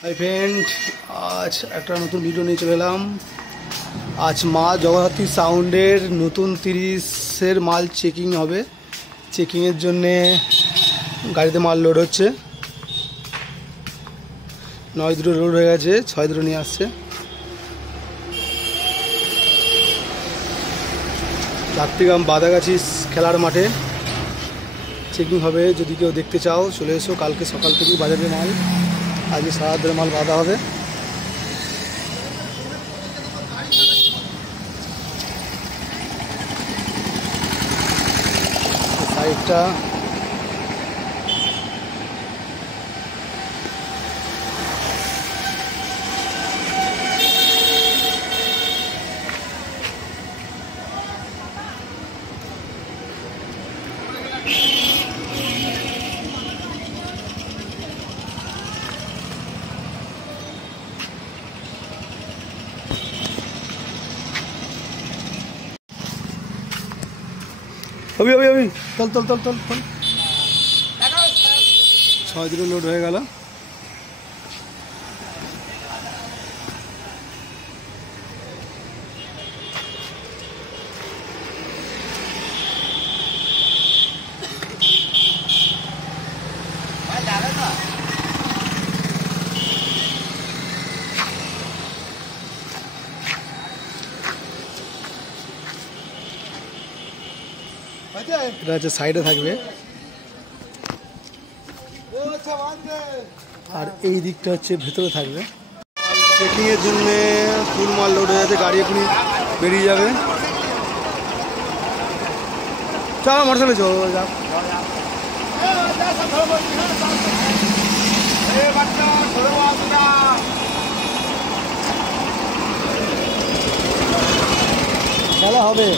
Hi friend, आज एक नतून भिडियो नहीं चले एलाम। आज माल जगद्धात्री साउंडेर नतून 30 माल चेकिंग होबे। चेकिंगेर जन्ने गाड़ीते माल लोड होच्छे। 9 दुটো लोड हो गेছে, 6 दुটো নিয়ে আসছে। যাত্রীগ্রাম বাদাগাছি খেলার মাঠে চেকিং হবে। যদি কেউ দেখতে চাও চলে এসো। কালকে সকাল থেকেই বাজারে মাল, আজকে সারা ধরে মাল বাঁধা হবে। সাইডটা अभी अभी अभी तल तल तल तल तल 6 दुটো लोड হয়ে গেল। এটা হচ্ছে সাইডে থাকবে, আর এই দিকটা হচ্ছে ভেতরে থাকবে। চেকিংয়ের জন্য ফুল মাল লোড হয়ে যাচ্ছে, গাড়ি এখনই বেরিয়ে যাবে। চলো মোটরসাইকেলে চলো যা। খেলা হবে।